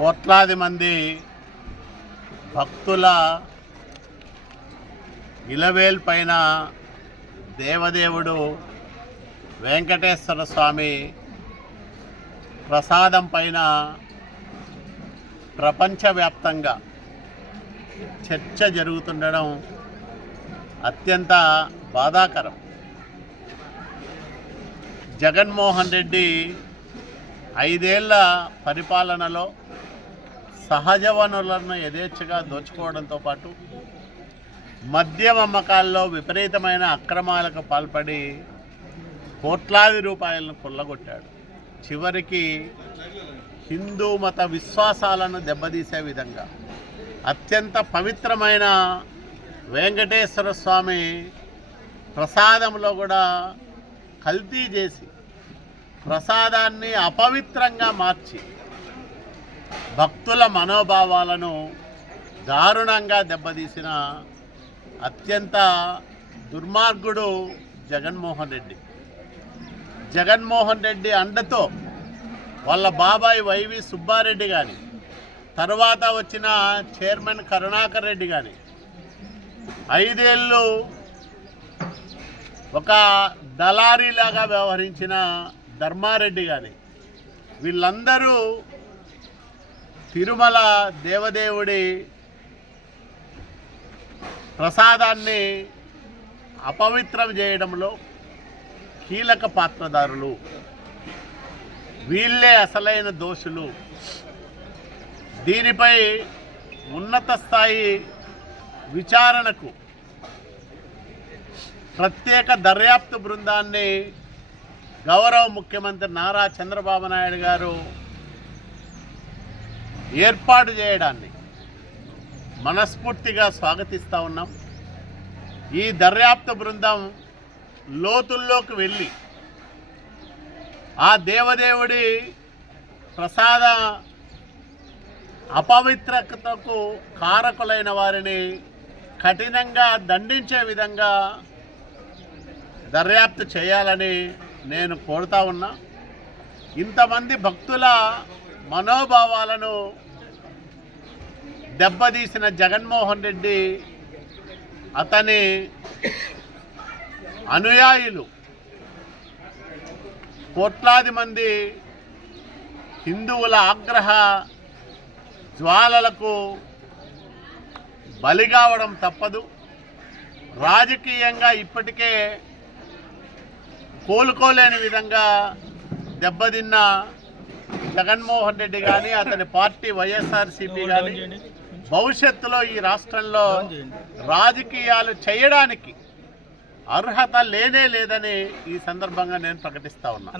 కోట్లాది మంది భక్తుల ఇలవేల్ పైన దేవదేవుడు వెంకటేశ్వర స్వామి ప్రసాదం పైన ప్రపంచవ్యాప్తంగా చర్చ జరుగుతుండడం అత్యంత బాధాకరం. జగన్మోహన్ రెడ్డి 5 ఏళ్ల పరిపాలనలో సహజ వనరులను యథేచ్ఛగా దోచుకోవడంతో పాటు మద్యం అమ్మకాల్లో విపరీతమైన అక్రమాలకు పాల్పడి కోట్లాది రూపాయలను కొల్లగొట్టాడు. చివరికి హిందూ మత విశ్వాసాలను దెబ్బతీసే విధంగా అత్యంత పవిత్రమైన వెంకటేశ్వర స్వామి ప్రసాదంలో కూడా కల్తీ చేసి ప్రసాదాన్ని అపవిత్రంగా మార్చి భక్తుల మనోభావాలను దారుణంగా దెబ్బతీసిన అత్యంత దుర్మార్గుడు జగన్మోహన్ రెడ్డి. జగన్మోహన్ రెడ్డి అండతో వాళ్ళ బాబాయ్ వైవి సుబ్బారెడ్డి కానీ, తర్వాత వచ్చిన చైర్మన్ కరుణాకర్ రెడ్డి కానీ 5 ఏళ్ళు ఒక దళారీలాగా వ్యవహరించిన ధర్మారెడ్డి కానీ, వీళ్ళందరూ తిరుమల దేవదేవుడి ప్రసాదాన్ని అపవిత్రం చేయడంలో కీలక పాత్రధారులు. వీళ్ళే అసలైన దోషులు. దీనిపై ఉన్నత స్థాయి విచారణకు ప్రత్యేక దర్యాప్తు బృందాన్ని గౌరవ ముఖ్యమంత్రి నారా చంద్రబాబు నాయుడు గారు ఏర్పాటు చేయడాన్ని మనస్ఫూర్తిగా స్వాగతిస్తూ ఉన్నాం. ఈ దర్యాప్తు బృందం లోతుల్లోకి వెళ్ళి ఆ దేవదేవుడి ప్రసాద అపవిత్రతకు కారకులైన వారిని కఠినంగా దండించే విధంగా దర్యాప్తు చేయాలని నేను కోరుతా ఉన్నా. ఇంతమంది భక్తుల మనోభావాలను దెబ్బతీసిన జగన్మోహన్ రెడ్డి, అతని అనుయాయులు కోట్లాది మంది హిందువుల ఆగ్రహ జ్వాలలకు బలి కావడం తప్పదు. రాజకీయంగా ఇప్పటికే కోలుకోలేని విధంగా దెబ్బతిన్న జగన్మోహన్ రెడ్డి కానీ, అతని పార్టీ వైఎస్ఆర్సీపీ కానీ భవిష్యత్తులో ఈ రాష్ట్రంలో రాజకీయాలు చేయడానికి అర్హత లేనే లేదని ఈ సందర్భంగా నేను ప్రకటిస్తా ఉన్నా.